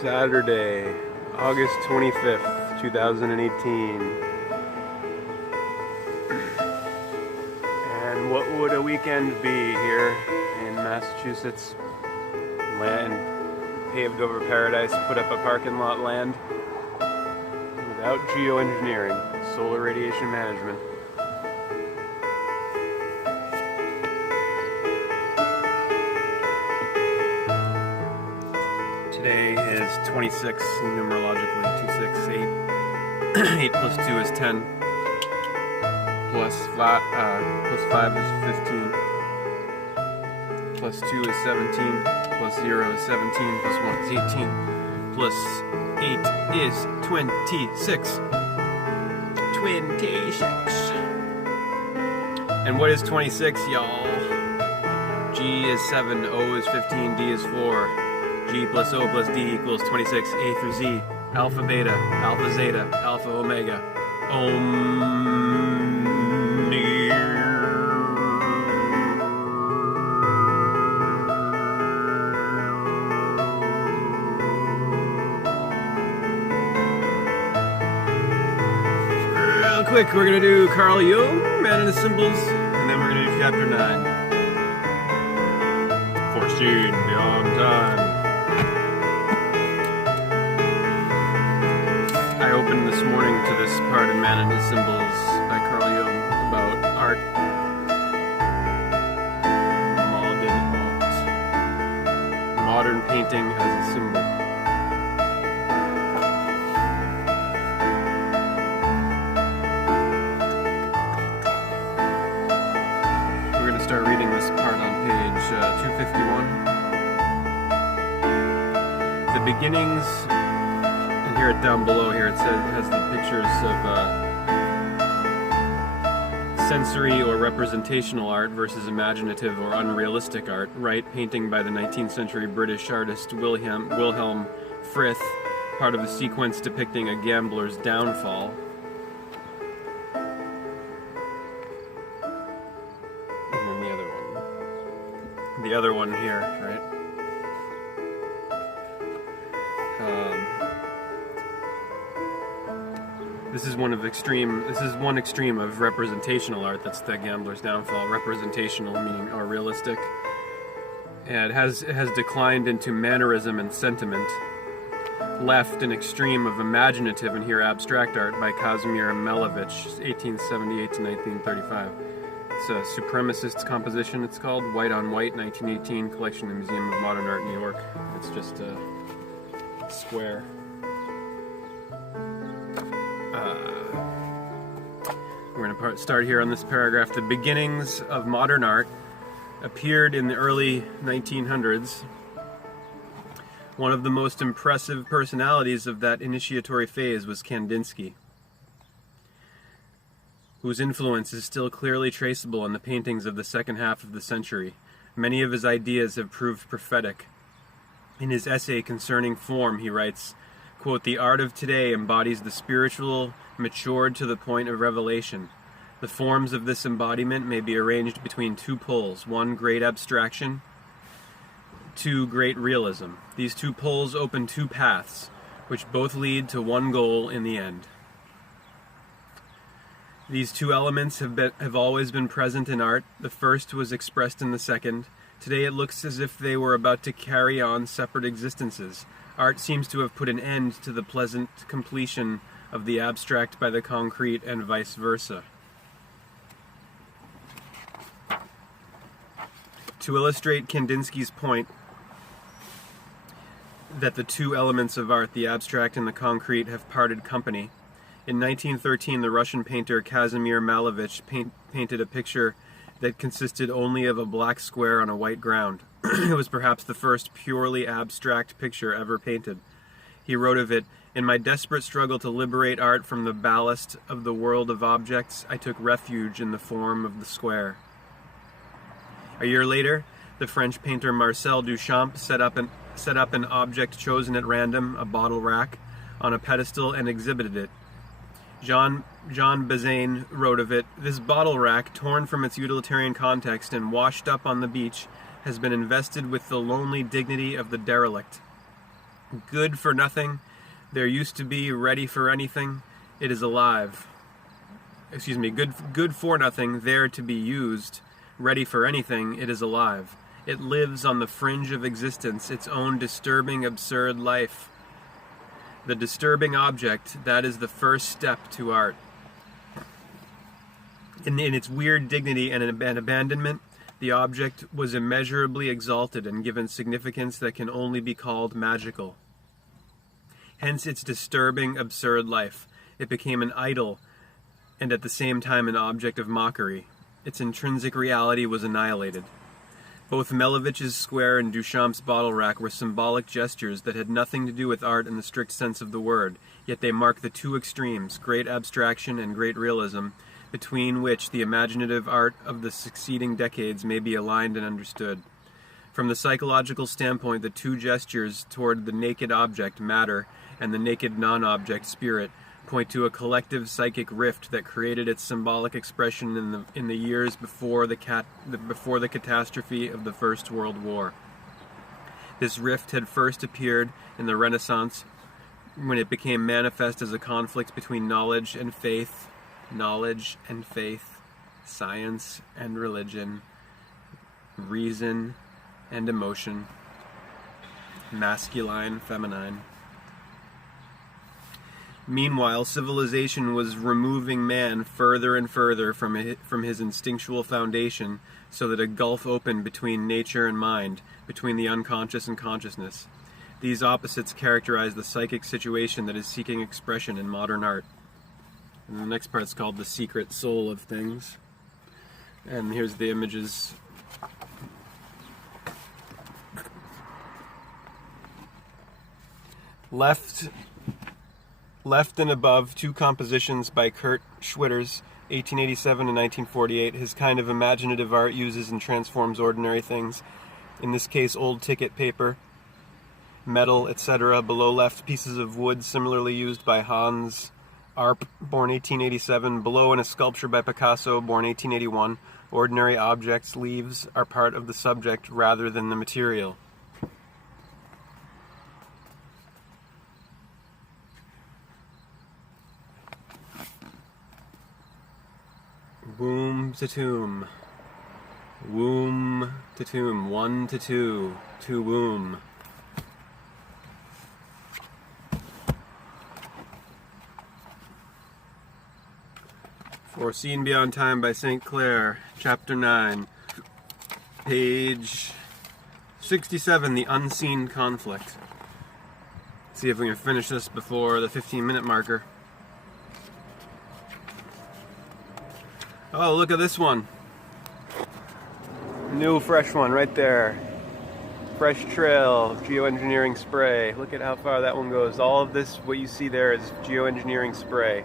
Saturday, August 25th, 2018. And what would a weekend be here in Massachusetts? Land, paved over paradise, put up a parking lot land without geoengineering, solar radiation management. Today is 26, numerologically, 2, 6, 8. 8 plus 2 is 10. Plus 5 is 15. Plus 2 is 17. Plus 0 is 17. Plus 1 is 18. Plus 8 is 26. 26. And what is 26, y'all? G is 7, O is 15, D is 4. G plus O plus D equals 26, A through Z, alpha beta, alpha zeta, alpha omega, Real quick, we're going to do Carl Jung, Man and His Symbols, and then we're going to do Chapter 9. Foreseen beyond time. I opened this morning to this part of Man and His Symbols by Carl Jung about art. Modern painting as a symbol. We're going to start reading this part on page 251. The beginnings. Here down below here it says, has the pictures of sensory or representational art versus imaginative or unrealistic art. Right, painting by the 19th century British artist Wilhelm Frith, part of a sequence depicting a gambler's downfall. And then the other one here, right? This is one extreme of representational art. That's the gambler's downfall. Representational meaning or realistic. And it has declined into mannerism and sentiment. Left an extreme of imaginative and here abstract art by Kazimir Malevich, 1878 to 1935. It's a supremacist composition. It's called White on White, 1918, collection in the Museum of Modern Art, New York. It's just a square. We're going to start here on this paragraph. The beginnings of modern art appeared in the early 1900s. One of the most impressive personalities of that initiatory phase was Kandinsky, whose influence is still clearly traceable in the paintings of the second half of the century. Many of his ideas have proved prophetic. In his essay concerning form, he writes, quote, "The art of today embodies the spiritual matured to the point of revelation. The forms of this embodiment may be arranged between two poles, one great abstraction, two great realism. These two poles open two paths, which both lead to one goal in the end. These two elements have always been present in art. The first was expressed in the second. Today it looks as if they were about to carry on separate existences. Art seems to have put an end to the pleasant completion of the abstract by the concrete and vice versa." To illustrate Kandinsky's point that the two elements of art, the abstract and the concrete, have parted company, In 1913, the Russian painter Kazimir Malevich painted a picture that consisted only of a black square on a white ground. It was perhaps the first purely abstract picture ever painted. He wrote of it, "In my desperate struggle to liberate art from the ballast of the world of objects, I took refuge in the form of the square." A year later, the French painter Marcel Duchamp set up an object chosen at random, a bottle rack, on a pedestal and exhibited it. Jean Bazaine wrote of it, "This bottle rack, torn from its utilitarian context and washed up on the beach, has been invested with the lonely dignity of the derelict. Good for nothing, there used to be, ready for anything, it is alive. Good for nothing, there to be used, ready for anything, it is alive. It lives on the fringe of existence, its own disturbing, absurd life. The disturbing object, that is the first step to art." In its weird dignity and abandonment, the object was immeasurably exalted and given significance that can only be called magical. Hence its disturbing, absurd life. It became an idol and at the same time an object of mockery. Its intrinsic reality was annihilated. Both Malevich's square and Duchamp's bottle rack were symbolic gestures that had nothing to do with art in the strict sense of the word, yet they mark the two extremes, great abstraction and great realism, between which the imaginative art of the succeeding decades may be aligned and understood. From the psychological standpoint, the two gestures toward the naked object, matter, and the naked non-object, spirit, point to a collective psychic rift that created its symbolic expression in the years before the catastrophe of the First World War. This rift had first appeared in the Renaissance, when it became manifest as a conflict between knowledge and faith, science and religion, reason and emotion, masculine, feminine. Meanwhile, civilization was removing man further and further from his instinctual foundation, so that a gulf opened between nature and mind, between the unconscious and consciousness. These opposites characterize the psychic situation that is seeking expression in modern art. And the next part is called The Secret Soul of Things. And here's the images. Left and above, two compositions by Kurt Schwitters, 1887 and 1948. His kind of imaginative art uses and transforms ordinary things, in this case old ticket paper, metal, etc. Below left, pieces of wood similarly used by Hans Arp, born 1887. Below, in a sculpture by Picasso, born 1881. Ordinary objects, leaves, are part of the subject rather than the material. Womb to tomb, womb to tomb, 1 to 2, to womb. Foreseen Beyond Time by St. Clair, Chapter 9, page 67, The Unseen Conflict. Let's see if we can finish this before the 15-minute marker. Oh, look at this one. New fresh one right there. Fresh trail, geoengineering spray. Look at how far that one goes. All of this, what you see there, is geoengineering spray.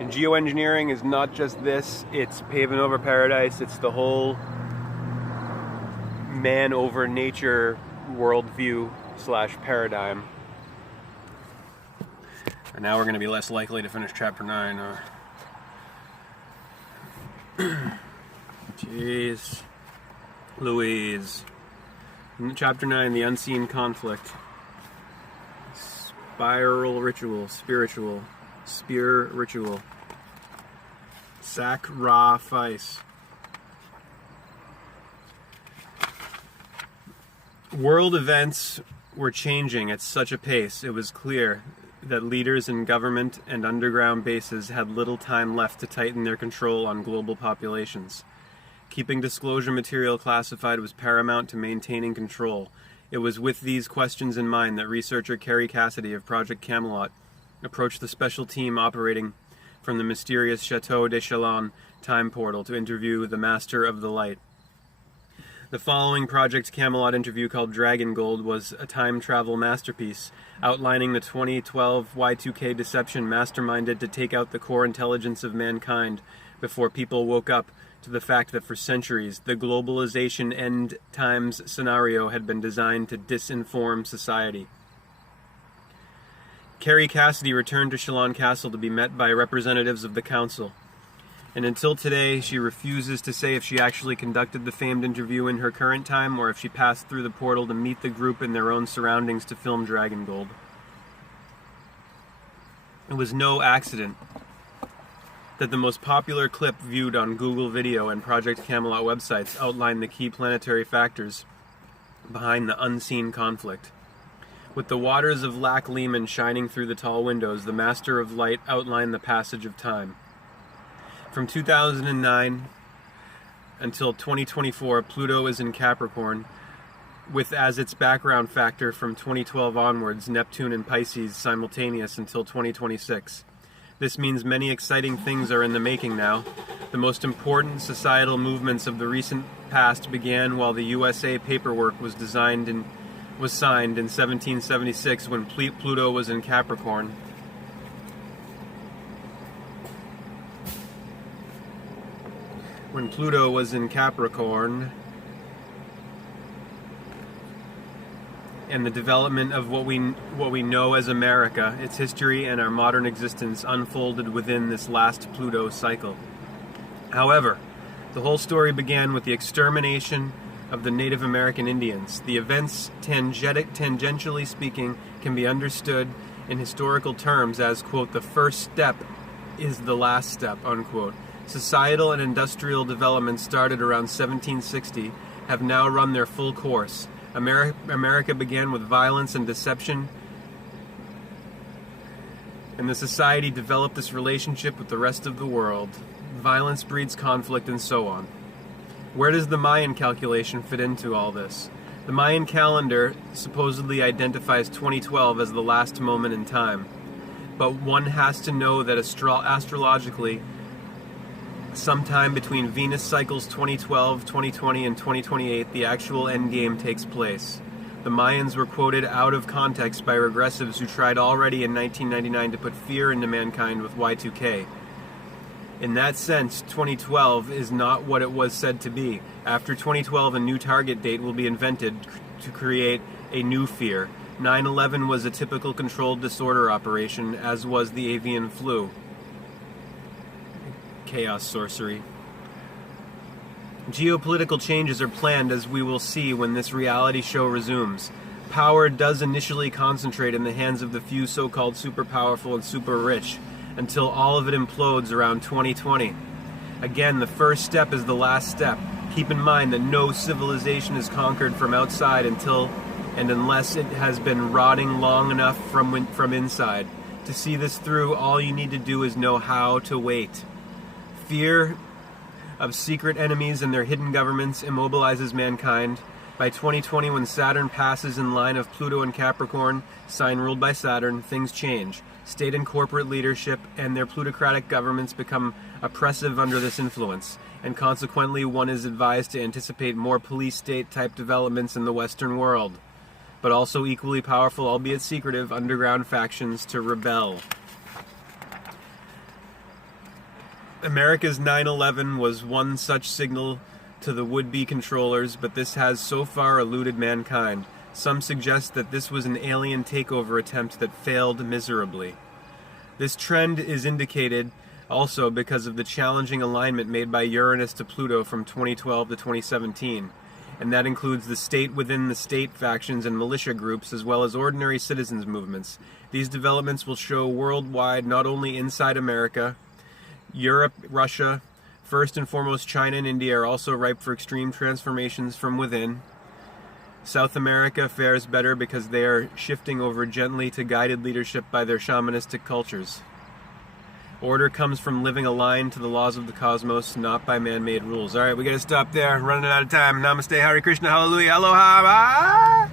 And geoengineering is not just this, it's paving over paradise, it's the whole man over nature worldview / paradigm. And now we're going to be less likely to finish chapter 9. Jeez Louise. In chapter 9, The Unseen Conflict. Spiral ritual, spiritual. Spear ritual. Sacrifice. World events were changing at such a pace, it was clear that leaders in government and underground bases had little time left to tighten their control on global populations. Keeping disclosure material classified was paramount to maintaining control. It was with these questions in mind that researcher Carrie Cassidy of Project Camelot approached the special team operating from the mysterious Chateau de Chalon time portal to interview the Master of the Light. The following Project Camelot interview, called Dragon Gold, was a time travel masterpiece outlining the 2012 Y2K deception masterminded to take out the core intelligence of mankind before people woke up to the fact that for centuries the globalization end times scenario had been designed to disinform society. Carrie Cassidy returned to Chalon Castle to be met by representatives of the council, and until today she refuses to say if she actually conducted the famed interview in her current time or if she passed through the portal to meet the group in their own surroundings to film Dragon Gold. It was no accident that the most popular clip viewed on Google Video and Project Camelot websites outlined the key planetary factors behind the unseen conflict. With the waters of Lac Leman shining through the tall windows, the Master of Light outlined the passage of time. From 2009 until 2024, Pluto is in Capricorn, with as its background factor from 2012 onwards, Neptune and Pisces simultaneous until 2026. This means many exciting things are in the making now. The most important societal movements of the recent past began while the USA paperwork was signed in 1776 when Pluto was in Capricorn. When Pluto was in Capricorn, and the development of what we know as America, its history, and our modern existence unfolded within this last Pluto cycle. However, the whole story began with the extermination of the Native American Indians. The events, tangentially speaking, can be understood in historical terms as, quote, the first step is the last step, unquote. Societal and industrial developments started around 1760 have now run their full course. America began with violence and deception, and the society developed this relationship with the rest of the world. Violence breeds conflict, and so on. Where does the Mayan calculation fit into all this? The Mayan calendar supposedly identifies 2012 as the last moment in time, but one has to know that astrologically, sometime between Venus cycles 2012, 2020, and 2028, the actual endgame takes place. The Mayans were quoted out of context by regressives who tried already in 1999 to put fear into mankind with Y2K. In that sense, 2012 is not what it was said to be. After 2012, a new target date will be invented to create a new fear. 9/11 was a typical controlled disorder operation, as was the avian flu. Chaos sorcery. Geopolitical changes are planned, as we will see when this reality show resumes. Power does initially concentrate in the hands of the few so-called super powerful and super rich, until all of it implodes around 2020. Again, the first step is the last step. Keep in mind that no civilization is conquered from outside until and unless it has been rotting long enough from inside. To see this through, all you need to do is know how to wait. Fear of secret enemies and their hidden governments immobilizes mankind. By 2020, when Saturn passes in line of Pluto and Capricorn, sign ruled by Saturn, things change. State and corporate leadership and their plutocratic governments become oppressive under this influence, and consequently one is advised to anticipate more police state type developments in the Western world, but also equally powerful, albeit secretive, underground factions to rebel. America's 9/11 was one such signal to the would-be controllers, but this has so far eluded mankind. Some suggest that this was an alien takeover attempt that failed miserably. This trend is indicated also because of the challenging alignment made by Uranus to Pluto from 2012 to 2017, and that includes the state within the state factions and militia groups, as well as ordinary citizens movements. These developments will show worldwide, not only inside America. Europe, Russia, first and foremost China and India are also ripe for extreme transformations from within. South America fares better because they are shifting over gently to guided leadership by their shamanistic cultures. Order comes from living aligned to the laws of the cosmos, not by man-made rules. All right, we got to stop there. Running out of time. Namaste, Hare Krishna, Hallelujah, Aloha, bye!